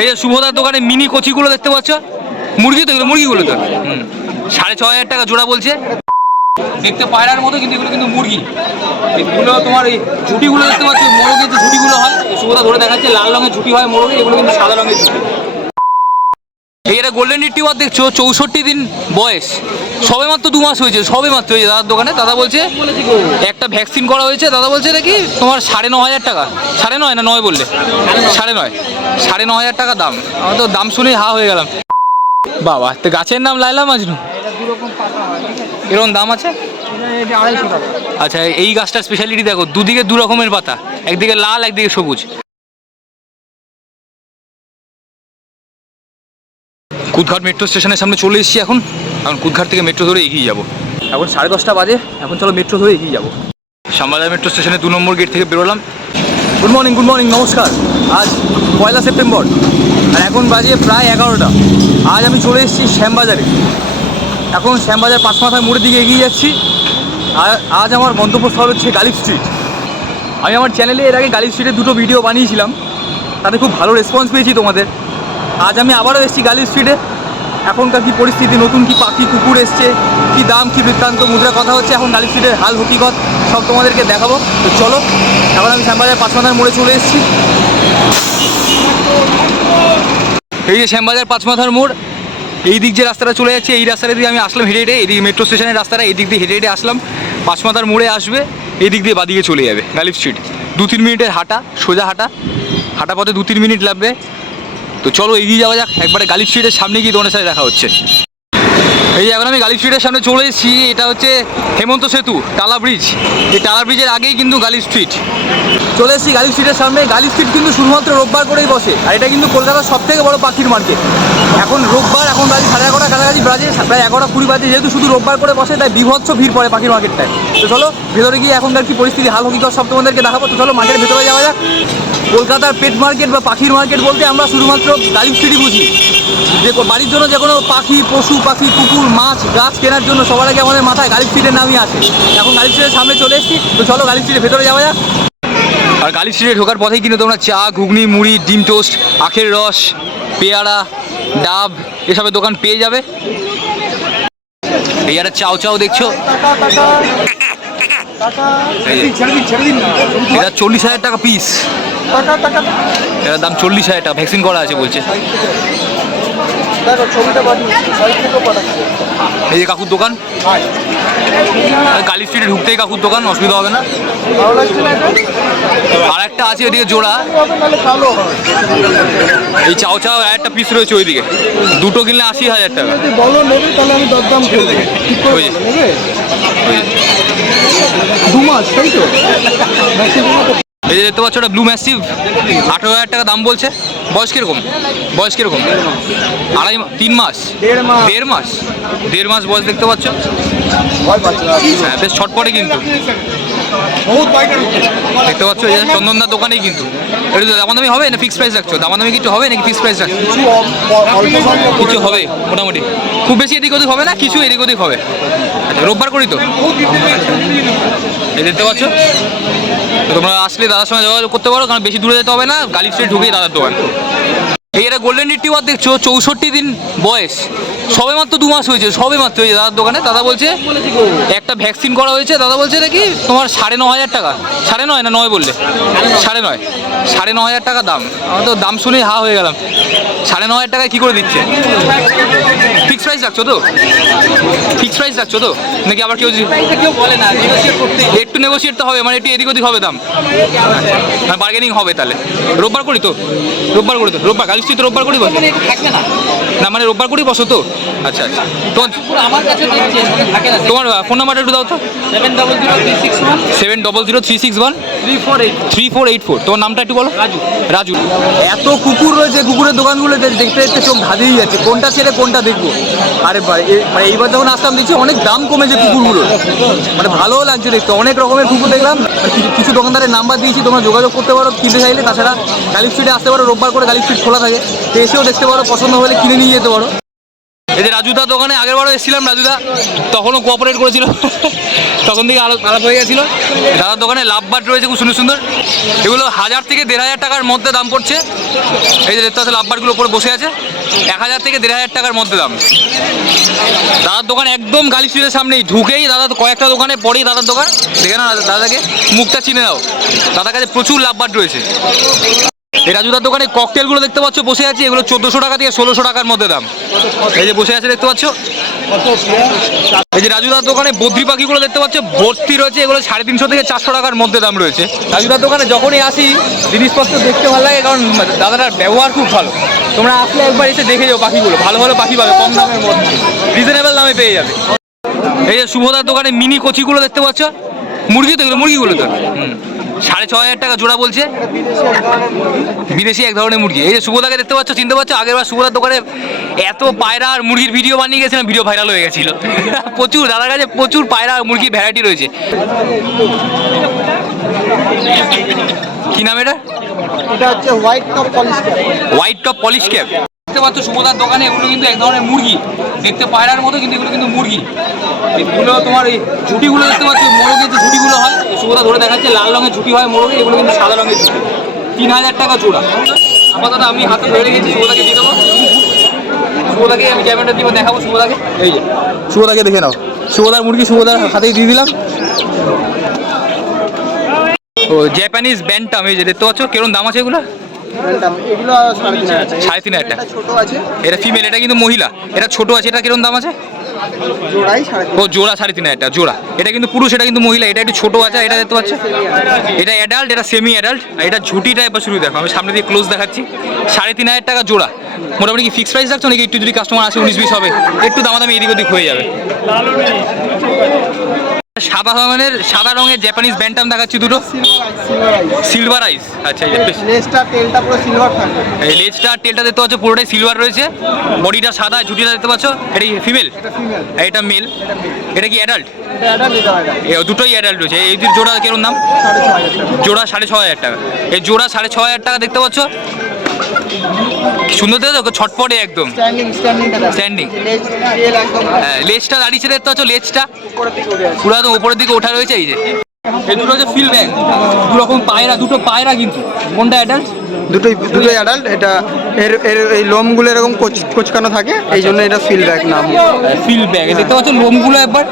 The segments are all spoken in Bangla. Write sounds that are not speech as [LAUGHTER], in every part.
এই যে শুভদার দোকানে মিনি কচিগুলো দেখতে পাচ্ছ? মুরগি তো এগুলো, মুরগিগুলো তো। সাড়ে ছ হাজার টাকা জোড়া বলছে। দেখতে পায়রার মতো, কিন্তু এগুলো কিন্তু মুরগি। এগুলো তোমার এই ঝুটিগুলো দেখতে পাচ্ছ মোরগের যে ঝুটিগুলো হয় শুভদা ধরে দেখাচ্ছে, লাল রঙের ঝুটি হয় মোরগের এগুলো কিন্তু সাদা রঙের ঝুটি। এই এটা গোল্ডেন রিট্রিভার দেখছ, চৌষট্টি দিন বয়স। সবে মাত্র দু মাস হয়েছে, সবে মাত্র হয়েছে দাদার দোকানে, দাদা বলছে, একটা ভ্যাকসিন করা হয়েছে, দাদা বলছে নাকি তোমার সাড়ে ন হাজার টাকা, সাড়ে নয় না নয় বললে? সাড়ে নয়, সাড়ে ন হাজার টাকা দাম, আমার তো দাম শুনেই হা হয়ে গেলাম। বাবা, তো গাছের নাম লাইলা মাজনু? এরকম দাম আছে? আচ্ছা এই গাছটার স্পেশালিটি দেখো, দুদিকে দু রকমের পাতা, একদিকে লাল, একদিকে সবুজ। কুদঘাট মেট্রো স্টেশনের সামনে চলে এসেছি এখন। এখন কুদঘাট থেকে মেট্রো ধরে এগিয়ে যাব। এখন সাড়ে দশটা বাজে এখন চলো মেট্রো ধরে এগিয়ে যাব। শ্যামবাজার মেট্রো স্টেশনে দু নম্বর গেট থেকে বেরোলাম। গুড মর্নিং গুড মর্নিং নমস্কার। আজ পয়লা সেপ্টেম্বর আর এখন বাজে প্রায় এগারোটা। আজ আমি চলে এসেছি শ্যামবাজারে। এখন শ্যামবাজার পাঁচ মাথায় মোড়ের দিকে এগিয়ে যাচ্ছি। আর আজ আমার গন্তব্যস্থল হচ্ছে গালিব স্ট্রিট আমি আমার চ্যানেলে এর আগে গালিব স্ট্রিটের দুটো ভিডিও বানিয়েছিলাম। তাতে খুব ভালো রেসপন্স পেয়েছি তোমাদের। আজ আমি আবারও এসেছি গালি স্ট্রিটে এখনকার কি পরিস্থিতি, নতুন কি পাখি, কুকুর এসছে, কি দাম, কি বৃত্তান্ত, মুদ্রা কথা হচ্ছে, এখন গালিব স্ট্রিটের হাল হকিকত সব তোমাদেরকে দেখাবো। তো চলো এখন আমি শ্যামবাজার পাঁচমাথার মোড়ে চলে এসেছি। এই যে শ্যামবাজার পাঁচমাথার মোড়, এই দিক যে রাস্তাটা চলে যাচ্ছে, এই রাস্তাটা দিয়ে আমি আসলাম হেঁটে হেঁটে, এদিকে মেট্রো স্টেশনের রাস্তাটা, এই দিক দিয়ে হেঁটে হেঁটে আসলাম। পাঁচমাথার মোড়ে আসবে, এই দিক দিয়ে বাদিকে চলে যাবে গালিব স্ট্রিট দু তিন মিনিটের হাঁটা, সোজা হাঁটা। হাঁটা পথে দু তিন মিনিট লাগবে। তো চলো এগিয়ে যাওয়া যাক, একবারে গালিব স্ট্রিটের সামনে গিয়ে তোমাদের সাথে দেখা হচ্ছে। এই যে এখন আমি গালিব স্ট্রিটের সামনে চলে এসেছি, এটা হচ্ছে হেমন্ত সেতু, টালা ব্রিজ এই টালা ব্রিজের আগেই কিন্তু গালিব স্ট্রিট চলে এসেছি গালিব স্ট্রিটের সামনে। গালিব স্ট্রিট কিন্তু শুধুমাত্র রোববার করেই বসে। আর এটা কিন্তু কলকাতার সব থেকে বড় পাখির মার্কেট এখন রোববার, এখন বাজে সাড়ে এগারোটা, কাছাকাছি বাজে, প্রায় এগারোটা কুড়ি বাজে। যেহেতু শুধু রোববার করে বসে, তাই বিভৎস ভিড় পড়ে পাখির মার্কেটটায় তো চলো, ভেতরে গিয়ে এখনকার কি পরিস্থিতি, হাল হকিকত সব তোমাদেরকে দেখাবো। তো চলো মার্কেটের ভেতরে যাওয়া যাক। কলকাতার পেট মার্কেট বা পাখির মার্কেট বলতে আমরা শুধুমাত্র গালিব স্ট্রিটই বুঝি। যে বাড়ির জন্য যে কোনো পাখি, পশু, পাখি, কুকুর, মাছ, গাছ কেনার জন্য সবার আগে আমাদের মাথায় গালিব স্ট্রিটের নামই আসে। এখন গালিব স্ট্রিটের সামনে চলে এসেছি। তো চলো গালিব স্ট্রিটের ভেতরে যাওয়া যাক। আর গালিব স্ট্রিটে ঢোকার পথেই কিন্তু তোমরা চা, ঘুগনি, মুড়ি, ডিম টোস্ট, আখের রস, পেয়ারা, ডাব, এসবের দোকান পেয়ে যাবে। এই একটা চাও চাও দেখছ? এটা চল্লিশ হাজার টাকা পিস এটার দাম চল্লিশ হাজার টাকা ভ্যাকসিন করা আছে বলছে। এই যে কাকুর দোকান? কালী স্ট্রিটে ঢুকতেই কাকুর দোকান অসুবিধা হবে না। আর একটা আছে ওইদিকে জোড়া। এই চাও চাও আর একটা পিস রয়েছে ওইদিকে। দুটো কিনলে আশি হাজার টাকা। বলো নেবে তাহলে আমি দরদাম করে দেবো। ওই। দু মাস তাই তো? এই যে দেখতে পাচ্ছ ওটা ব্লু ম্যাসিভ আঠেরো হাজার টাকা দাম বলছে। বয়স কীরকম? বয়স কীরকম? আড়াই তিন মাস। দেড় মাস। দেড় মাস? বয়স দেখতে পাচ্ছ? হ্যাঁ বেশ ছটপটে কিন্তু। বহুত বাইকের দেখতে পাচ্ছ এই যে চন্দনদার দোকানেই কিন্তু। এটা তো দামাদামি হবে না ফিক্স প্রাইস রাখছো? দামাদামি কিছু হবে নাকি ফিক্স প্রাইস রাখছো? কিছু হবে। মোটামুটি। খুব বেশি এদিক ওদিক হবে না কিছু এদিক ওদিক হবে। আচ্ছা রোববার করি তো? দেখতে পাচ্ছ? তো তোমরা আসলে দাদার সঙ্গে যোগাযোগ করতে পারো কারণ বেশি দূরে যেতে হবে না গালি স্ট্রিট ঢুকেই দাদার দোকান। এই এটা গোল্ডেন রিট্রিভার দেখছ চৌষট্টি দিন বয়স। সবে মাত্র দু মাস হয়েছে সবে মাত্র হয়েছে দাদার দোকানে দাদা বলছে একটা ভ্যাকসিন করা হয়েছে দাদা বলছে নাকি তোমার সাড়ে ন হাজার টাকা সাড়ে নয় না নয় বললে? সাড়ে নয় সাড়ে ন হাজার টাকা দাম। আমার তো দাম শুনেই হা হয়ে গেলাম। সাড়ে ন হাজার টাকায় কী করে দিচ্ছে? ফিক্স প্রাইস রাখছো তো? ফিক্স প্রাইস রাখছো তো? নাকি আবার কেউ কেউ বলে না একটু নেগোসিয়েট তো হবে মানে একটু এদিক ওদিক হবে দাম। মানে বার্গেনিং হবে তাহলে। রোববার করি তো? রোববার করি তো? রোববার কাল তো রোববার করি বসো মানে না মানে রোববার করি বসো তো? আচ্ছা আচ্ছা। তোমার আমার কাছে ফোন নাম্বারটা একটু দাও তো। Seven double zero three six one seven double zero three six one three four eight three four eight four তোমার নামটা একটু বলো? রাজু। রাজু। এত কুকুর রয়েছে কুকুরের দোকানগুলো দেখতে দেখতে চোখ ধাঁধিয়ে যাচ্ছে। কোনটা ছেড়ে কোনটা দেখব? আরে ভাই মানে এইবার যখন আসলাম দেখছি অনেক দাম কমেছে কুকুরগুলোর মানে ভালোও লাগছে দেখতে। অনেক রকমের কুকুর দেখলাম। কিছু- কিছু দোকানদারের নাম্বার দিয়েছি তোমরা যোগাযোগ করতে পারো কিনতে চাইলে। তাছাড়া গালিব স্ট্রিটে আসতে পারো রোববার করে গালিব স্ট্রিট খোলা থাকে। তো এসেও দেখতে পারো পছন্দ হলে কিনে নিয়ে যেতে পারো। এই যে রাজুদার দোকানে আগের বারও এসেছিলাম, রাজুদা তখনও কোঅপারেট করেছিল। তখন থেকে আলাপ আলাপ হয়ে গেছিল। দাদার দোকানে লাভ বাট রয়েছে খুব সুন্দর সুন্দর। এগুলো হাজার থেকে দেড় হাজার টাকার মধ্যে দাম পড়ছে। এই যে দেখতে লাভ বাটগুলো উপরে বসে আছে। এক হাজার থেকে দেড় হাজার টাকার মধ্যে দাম। দাদার দোকান একদম গালি স্ট্রিটের সামনেই। ঢুকেই দাদা কয়েকটা দোকানে পরেই দাদার দোকান। দেখে না দাদাকে। মুখটা চিনে দাও দাদার কাছে প্রচুর লাভ বাট রয়েছে। এই রাজুদার দোকানে ককটেলগুলো দেখতে পাচ্ছ, বসে আছে। এগুলো চোদ্দোশো টাকা থেকে ষোলোশো টাকার মধ্যে দাম। এই যে বসে আছে, দেখতে পাচ্ছ? এই যে রাজুদার দোকানে বদ্রি পাখিগুলো দেখতে পাচ্ছ, ভর্তি রয়েছে। এগুলো সাড়ে তিনশো থেকে চারশো টাকার মধ্যে দাম রয়েছে। রাজুদার দোকানে যখনই আসি, জিনিসপত্র দেখতে ভালো লাগে, কারণ দাদাটার ব্যবহার খুব ভালো। তোমরা আসলে একবার এসে দেখে যাও পাখিগুলো। ভালো ভালো পাখি পাবে, কম দামের মধ্যে। রিজনেবল দামে পেয়ে যাবে। এই যে শুভদার দোকানে মিনি কচিগুলো দেখতে পাচ্ছ? মুরগি তো এগুলো, মুরগিগুলো তো। হুম। সাড়ে ছ হাজার টাকা জোড়া বলছে। বিদেশি এক ধরনের মুরগি। এই যে শুভদাকে দেখতে পাচ্ছ চিনতে পারছ আগের বার শুভদার দোকানে এত পায়রা আর মুরগির ভিডিও বানিয়ে গেছিলাম ভিডিও ভাইরাল হয়ে গেছিল। [LAUGHS] প্রচুর দাদার কাছে প্রচুর পায়রা আর মুরগির ভ্যারাইটি রয়েছে। কি নাম এটা? এটা হচ্ছে white top polish white top polish cap দেখতে পাচ্ছ শুভদার দোকানে এগুলো কিন্তু এক ধরনের মুরগি। দেখতে পায়রার মতো কিন্তু এগুলো কিন্তু মুরগি। এগুলো তোমার এই ঝুটিগুলো দেখতে পাচ্ছ মোরগের যে ঝুটিগুলো হয় শুভদা ধরে দেখাচ্ছে লাল রঙের ঝুটি হয় মোরগে এগুলো কিন্তু সাদা রঙের ঝুটি। তিন হাজার টাকা জোড়া। আপাতত আমি হাতে ধরে রেখেছি শুভদাকে দিয়ে দেবো। শুভদাকে আমি ক্যামেরাটা দিব দেখাবো শুভদাকে এই যে। শুভদাকে দেখে নাও। শুভদার মুরগি শুভদার হাতেই দিয়ে দিলাম। ও জাপানিজ ব্যান্টাম এই যে দেখতে পাচ্ছ কেরম দাম আছে এগুলো? এগুলো সাড়ে তিন হাজার টাকা। সাড়ে তিন হাজার টাকা। এটা আছে। এটা ফিমেল এটা কিন্তু মহিলা। এটা ছোট আছে এটা কীরকম দাম আছে? জোড়াই সাড়ে ও জোড়া সাড়ে তিন হাজার টাকা জোড়া। এটা কিন্তু পুরুষ এটা কিন্তু মহিলা। এটা একটু ছোট আছে এটা দেখতে পাচ্ছ এটা অ্যাডাল্ট এটা সেমি অ্যাডাল্ট এটা ঝুটিটা এবার শুরু দেখো। আমি সামনে দিয়ে ক্লোজ দেখাচ্ছি। সাড়ে তিন হাজার টাকা জোড়া। মোটামুটি কি ফিক্স প্রাইস রাখছো নাকি একটু যদি কাস্টমার আসে উনিশ বিশ হবে? একটু দামাদামি এদিক ওদিক হয়ে যাবে। সাদা ধরনের সাদা রঙের জাপানিজ ব্যান্টাম দেখাচ্ছি দুটো। সিলভার আইস আচ্ছা এই লেজটা তেলটা পুরো সিলভার থাকবে। এই লেজটা আর দেখতে পাচ্ছ পুরোটাই সিলভার রয়েছে। বডিটা সাদা ঝুটিটা দেখতে পাচ্ছ এটা ফিমেল এটা ফিমেল এটা মেল এটা কি অ্যাডাল্ট দুটোই অ্যাডাল্ট রয়েছে। এই জোড়া কীরকম দাম? জোড়া সাড়ে ছ হাজার টাকা। এই জোড়া সাড়ে ছ হাজার টাকা দেখতে পাচ্ছ। সুন্দর দেখো ছটপটে একদম। স্ট্যান্ডিং হ্যাঁ, লেজটা দাঁড়িয়েছে দেখতে পাচ্ছ লেজটা পুরো একদম উপরের দিকে ওঠা রয়েছে এই যে। এই দুটো হচ্ছে ফিল ব্যাগ দু রকম পায়রা দুটো পায়রা কিন্তু। কোনটা অ্যাডাল্ট দুটোই দুটোই অ্যাডাল্ট এটা এর এর এই লোমগুলো এরকম কোচ কোচকানো থাকে এই জন্য এটা ফিল ব্যাক নাম। ফিল ব্যাগ দেখতে পাচ্ছ লোমগুলো একবার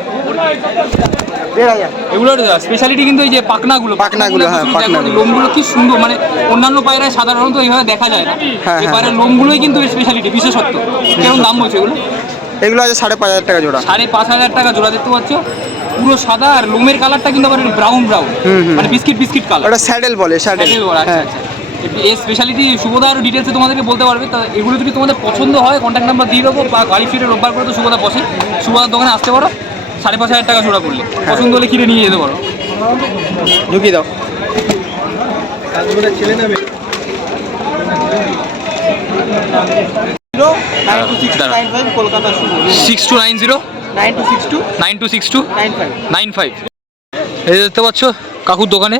দেড় হাজার। এগুলোর স্পেশালিটি কিন্তু এই যে হ্যাঁ, দেখো, পাখনাগুলো। লোমগুলো কি সুন্দর মানে অন্যান্য পায়রায় সাধারণত এইভাবে দেখা যায় না। হ্যাঁ, হ্যাঁ। পায়রার লোমগুলোই কিন্তু স্পেশালিটি বিশেষত্ব। কেমন দাম বলছে এগুলো? এগুলো আছে সাড়ে পাঁচ হাজার টাকা জোড়া। সাড়ে পাঁচ হাজার টাকা জোড়া দেখতে পাচ্ছ। পুরো সাদা আর লোমের কালারটা কিন্তু আবার ব্রাউন ব্রাউন মানে বিস্কিট বিস্কিট কালার ওটা স্যাডেল বলে স্যাডেল আচ্ছা হ্যাঁ। আচ্ছা। এই স্পেশালিটি আরও ডিটেলসে তোমাদেরকে বলতে পারবে। তা এগুলো যদি তোমাদের পছন্দ হয় কন্ট্যাক্ট নাম্বার দিয়ে দেবো বা গাড়ি ফিরে রোববার করে তো শুভদা বসে। শুভদার দোকানে আসতে পারো। সাড়ে পাঁচ হাজার টাকা জোড়া করলে। পছন্দ হলে কিনে নিয়ে যেতে পারো। ঢুকিয়ে দাও। কলকাতা শুরু six two nine zero nine two six two nine two six two nine five nine five এই দেখতে পাচ্ছ কাকুর দোকানে।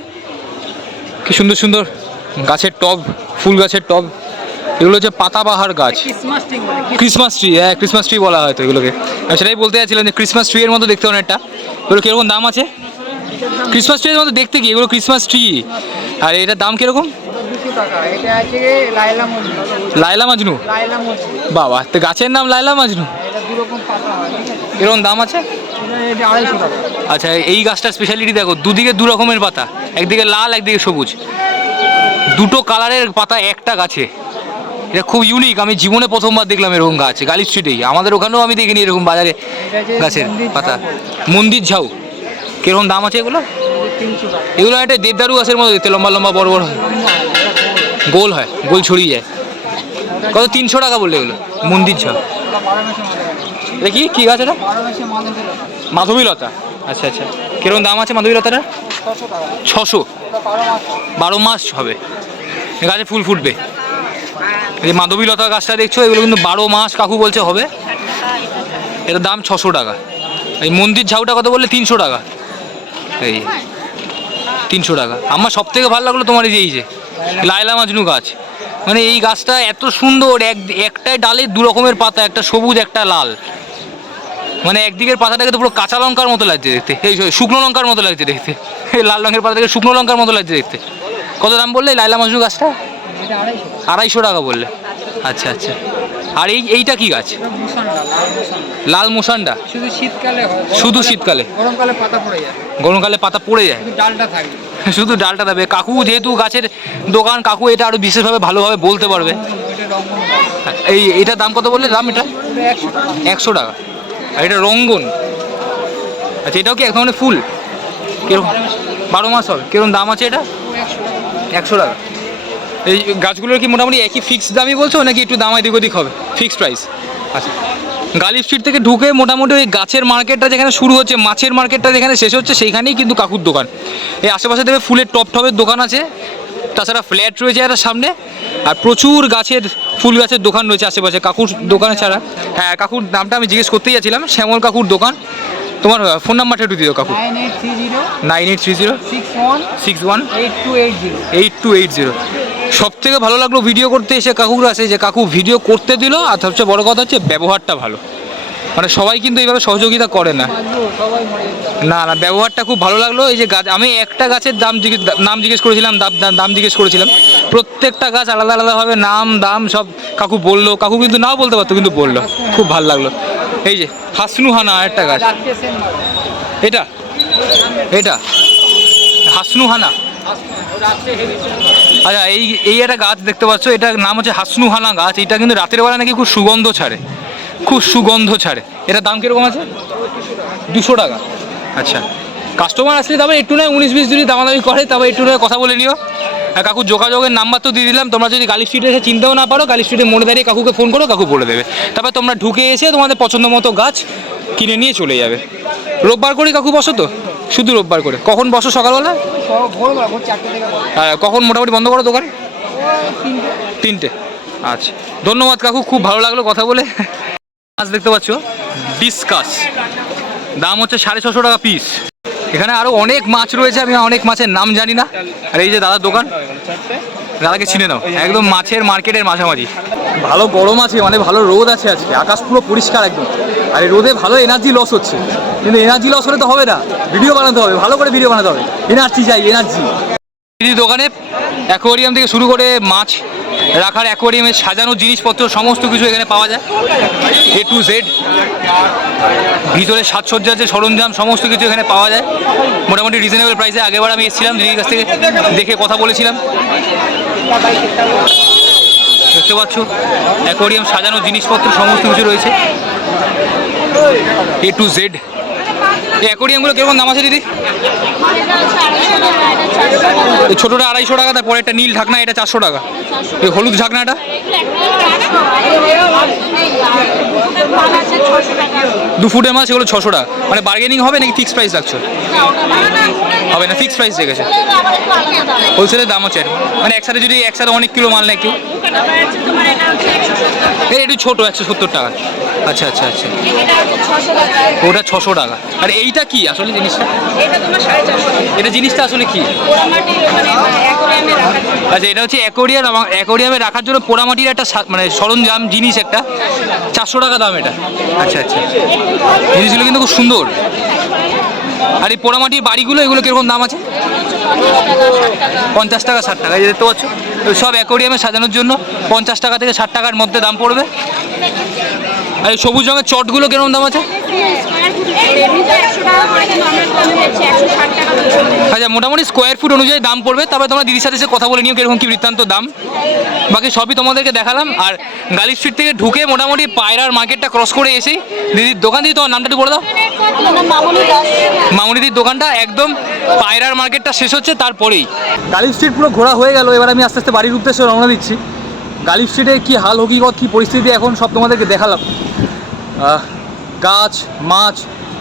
কি সুন্দর সুন্দর গাছের টব ফুল গাছের টব। এগুলো হচ্ছে পাতাবাহার গাছ। ক্রিসমাস ট্রি হ্যাঁ ক্রিসমাস ট্রি বলা হয় তো এগুলোকে। সেটাই বলতে চাইছিলাম যে ক্রিসমাস ট্রি এর মতো দেখতে অনেকটা। এগুলো কীরকম দাম আছে? ক্রিসমাস ট্রি এর মতো দেখতে কি? এগুলো ক্রিসমাস ট্রি আর এটার দাম কীরকম? লাইলা মাজনু বাবা তো গাছের নাম লাইলা মাজনু হয় কীরকম দাম আছে? আচ্ছা এই গাছটার স্পেশালিটি দেখো দুদিকে দু রকমের পাতা একদিকে লাল একদিকে সবুজ। দুটো কালারের পাতা একটা গাছে। এটা খুব ইউনিক আমি জীবনে প্রথমবার দেখলাম এরকম গাছ গালি স্ট্রিটেই আমাদের ওখানেও আমি দেখিনি এরকম বাজারে গাছের পাতা। মন্দির ঝাউ। কীরকম দাম আছে এগুলো? এগুলো একটা দেবদারু গাছের মতো দেখতে লম্বা লম্বা বড় বড় হয়। গোল হয় গোল ছড়িয়ে যায়। কত? তিনশো টাকা বললে এগুলো মন্দির ঝাউ। এটা কি? কী গাছ এটা? মাধবীলতা। আচ্ছা আচ্ছা। কীরকম দাম আছে মাধবীলতাটা? ছশো ছশো। বারো মাস হবে। গাছে ফুল ফুটবে। এই মাধবীলতা গাছটা দেখছ? এগুলো কিন্তু বারো মাস কাকু বলছে হবে। এটার দাম ছশো টাকা। এই মন্দির ঝাউটা কত বললে? তিনশো টাকা। এই তিনশো টাকা। আমার সব থেকে ভালো লাগল তোমার এই যে লাইলা মাজনু গাছ। মানে এই গাছটা এত সুন্দর, এক, একটাই ডালে দু রকমের পাতা, একটা সবুজ, একটা লাল। মানে একদিকের পাতাটাকে তো পুরো কাঁচা লঙ্কার মতো লাগছে দেখতে। এই শুকনো লঙ্কার মতো লাগছে দেখতে। এই লাল রঙের পাতাটাকে শুকনো লঙ্কার মতো লাগছে দেখতে। কত দাম বললে লাইলা মাজনু গাছটা? আড়াইশো টাকা বললে। আচ্ছা আচ্ছা। আর এই এইটা কি গাছ? লাল মুসান্ডা শুধু শীতকালে শুধু শীতকালে? গরমকালে পাতা পড়ে যায়। গরমকালে পাতা পড়ে যায়? শুধু ডালটা থাকে। শুধু ডালটা দেবে কাকু যেহেতু গাছের দোকান কাকু এটা আরও বিশেষভাবে ভালোভাবে বলতে পারবে। এই এটার দাম কত বললে? দাম এটা? একশো টাকা। আর এটা রঙ্গন। আচ্ছা এটাও কি এক ধরনের ফুল? কীরকম? বারো মাস হবে। কীরকম দাম আছে এটা? একশো টাকা। এই গাছগুলোর কি মোটামুটি একই ফিক্স দামই বলছো নাকি একটু দাম এদিক ওদিক হবে? ফিক্সড প্রাইস আচ্ছা। গালিব স্ট্রিট থেকে ঢুকে মোটামুটি ওই গাছের মার্কেটটা যেখানে শুরু হচ্ছে মাছের মার্কেটটা যেখানে শেষ হচ্ছে সেইখানেই কিন্তু কাকুর দোকান। এই আশেপাশে দেবে ফুলের টপ টপের দোকান আছে। তাছাড়া ফ্ল্যাট রয়েছে একটা সামনে। আর প্রচুর গাছের ফুল গাছের দোকান রয়েছে আশেপাশে কাকুর দোকান ছাড়া। হ্যাঁ কাকুর নামটা আমি জিজ্ঞেস করতেই যাচ্ছিলাম শ্যামল কাকুর দোকান। তোমার ফোন নাম্বারটা একটু দিও কাকু। Nine eight three zero nine eight three zero six one six one eight two eight zero eight two eight zero সব থেকে ভালো লাগল ভিডিও করতে এসে কাকুর আছে যে কাকু ভিডিও করতে দিল, আর সবচেয়ে বড় কথা হচ্ছে ব্যবহারটা ভালো। মানে সবাই কিন্তু এইভাবে সহযোগিতা করে না। না না, ব্যবহারটা খুব ভালো লাগল। এই যে গাছ, আমি একটা গাছের দাম জিজ্ঞেস, নাম জিজ্ঞেস করেছিলাম, দাম, দাম- জিজ্ঞেস করেছিলাম। প্রত্যেকটা গাছ আলাদা আলাদাভাবে নাম, দাম সব কাকু বলল। কাকু কিন্তু নাও বলতে পারতো, কিন্তু বলল। খুব ভালো লাগল। এই যে হাসনু হানা একটা গাছ। এটা? এটা? হাসনু হানা রাত্রে হেভি আচ্ছা এই এই একটা গাছ দেখতে পাচ্ছ এটার নাম হচ্ছে হাসনুহানা গাছ। এটা কিন্তু রাতের বেলা নাকি খুব সুগন্ধ ছাড়ে। খুব সুগন্ধ ছাড়ে। এটার দাম কীরকম আছে? দুশো টাকা। আচ্ছা। কাস্টমার আসলে তবে একটু নয়, উনিশ বিশ যদি দামাদামি করে, তবে একটু নয় কথা বলে নিও। আর কাকু যোগাযোগের নাম্বার তো দিয়ে দিলাম। তোমরা যদি গালি স্ট্রিটে এসে চিনতেও না পারো, গালি স্ট্রিটে মনে দাঁড়িয়ে কাকুকে ফোন করো, কাকু বলে দেবে। তারপর তোমরা ঢুকে এসে তোমাদের পছন্দ মতো গাছ কিনে নিয়ে চলে যাবে। রোববার করে কাকু বসো তো? শুধু রোববার করে। কখন বসো সকালবেলা? আর কখন মোটামুটি বন্ধ করো দোকান? তিনটে। তিনটে। আচ্ছা। ধন্যবাদ কাকু খুব ভালো লাগল কথা বলে। মাছ দেখতে পাচ্ছ ডিসকাস দাম হচ্ছে সাড়ে ছশো টাকা পিস এখানে আরও অনেক মাছ রয়েছে আমি অনেক মাছের নাম জানি না। আর এই যে দাদার দোকান। দাদাকে চিনে নাও। একদম মাছের মার্কেটের মাঝামাঝি। ভালো গরম আছে মানে ভালো রোদ আছে আজকে। আকাশ পুরো পরিষ্কার একদম। আর এই রোদে ভালো এনার্জি লস হচ্ছে। কিন্তু এনার্জি লস হলে তো হবে না। ভিডিও বানাতে হবে ভালো করে ভিডিও বানাতে হবে। এনার্জি চাই এনার্জি দোকানে অ্যাকোয়ারিয়াম থেকে শুরু করে মাছ রাখার অ্যাকোয়ারিয়ামে সাজানো জিনিসপত্র, সমস্ত কিছু এখানে পাওয়া যায়। এ টু জেড ভিতরে সাজসজ্জার যে সরঞ্জাম, সমস্ত কিছু এখানে পাওয়া যায়। মোটামুটি রিজনেবল প্রাইসে আগেবার আমি এসেছিলাম দিদির কাছ থেকে দেখে কথা বলেছিলাম। দেখতে পাচ্ছ, অ্যাকোয়ারিয়াম সাজানো জিনিসপত্র, সমস্ত কিছু রয়েছে। এ টু জেড এই অ্যাকোয়ারিয়ামগুলো কীরকম দাম আছে দিদি? ছোটোটা আড়াইশো টাকা তারপরে একটা নীল ঢাকনা, এটা চারশো টাকা। এই হলুদ ঢাকনাটা? দু ফুটের মাছ এগুলো ছশো টাকা। মানে বার্গেনিং হবে নাকি ফিক্স প্রাইস রাখছো? হবে না ফিক্স প্রাইস রেখেছে। হোলসেলের দাম কি। মানে একসাথে যদি একসাথে অনেক কিলো মাল নেয় কেউ? এই একটু ছোটো একশো সত্তর টাকা। আচ্ছা আচ্ছা আচ্ছা। ওটা ছশো টাকা। আর এইটা কি আসলে জিনিসটা? এটা জিনিসটা আসলে কি? মানে জন্য। আচ্ছা এটা হচ্ছে অ্যাকোরিয়াম অ্যাকোরিয়ামে রাখার জন্য পোড়ামাটির একটা সা- মানে সরঞ্জাম জিনিস একটা। চারশো টাকা দাম এটা। আচ্ছা আচ্ছা। জিনিসগুলো কিন্তু খুব সুন্দর। আর এই পোড়ামাটির বাড়িগুলো, এগুলো কীরকম দাম আছে? পঞ্চাশ টাকা, ষাট টাকা দেখতে পাচ্ছ? সব অ্যাকোরিয়ামে সাজানোর জন্য পঞ্চাশ টাকা থেকে ষাট টাকার মধ্যে দাম পড়বে। আর এই সবুজ রঙের চটগুলো কীরকম দাম আছে? আচ্ছা মোটামুটি স্কোয়ার ফুট অনুযায়ী দাম পড়বে। তারপরে তোমরা দিদির সাথে কথা বলে নিও কীরকম কি বৃত্তান্ত দাম। বাকি সবই তোমাদেরকে দেখালাম। আর গালি স্ট্রিট থেকে ঢুকে মোটামুটি পায়রার মার্কেটটা ক্রস করে এসেই দিদির দোকান দিয়ে তোমার নামটা একটু বলে দাও। মামুনিদির দোকানটা একদম পায়রার মার্কেটটা শেষ হচ্ছে, তারপরেই। গালিব স্ট্রিট পুরো ঘোরা হয়ে গেল। এবার আমি আস্তে আস্তে বাড়ির উদ্দেশ্যে রওনা দিচ্ছি। গালিব স্ট্রিটে কী হাল হকিকত কী পরিস্থিতি, এখন সব তোমাদেরকে দেখালাম। গাছ, মাছ,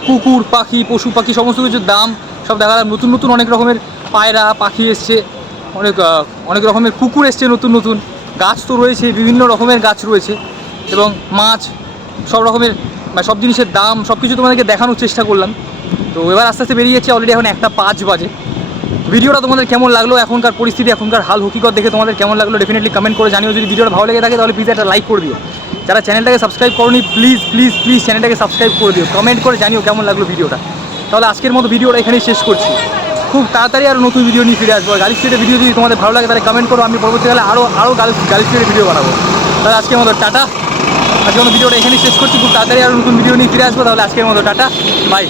কুকুর, পাখি, পশু পাখি, সমস্ত কিছুর দাম সব দেখালাম নতুন নতুন অনেক রকমের পায়রা, পাখি এসছে, অনেক অনেক রকমের কুকুর এসছে নতুন নতুন। গাছ তো রয়েছে, বিভিন্ন রকমের গাছ রয়েছে এবং মাছ, সব রকমের মানে সব জিনিসের দাম, সব কিছু তোমাদেরকে দেখানোর চেষ্টা করলাম। তো এবার আস্তে আস্তে বেরিয়ে যাচ্ছে অলরেডি এখন একটা পাঁচ বাজে। ভিডিওটা তোমাদের কেমন লাগল, এখনকার পরিস্থিতি, এখনকার হাল, হকিকত দেখে তোমাদের কেমন লাগল ডেফিনেটলি কমেন্ট করে জানিও। যদি ভিডিওটা ভালো লেগে থাকে, তাহলে প্লিজ একটা লাইক করে দিও। যারা চ্যানেলটাকে সাবস্ক্রাইব করনি প্লিজ প্লিজ প্লিজ চ্যানেলটাকে সাবস্ক্রাইব করে দিও। কমেন্ট করে জানিও কেমন লাগল ভিডিওটা। তাহলে আজকের মতো ভিডিওটা এখানেই শেষ করছি। খুব তাড়াতাড়ি আরও নতুন ভিডিও নিয়ে ফিরে আসব। গার্লস স্ট্রিটের ভিডিও যদি তোমাদের ভালো লাগে, তাহলে কমেন্ট করো। আমি পরবর্তীকালে আরও আরও গার্লস গার্লস স্ট্রিটের ভিডিও বানাবো। তাহলে আজকের মতো টাটা। আজকের মতো ভিডিওটা এখানেই শেষ করছি। খুব তাড়াতাড়ি আরও নতুন ভিডিও নিয়ে ফিরে আসব। তাহলে আজকের মতো টাটা। বাই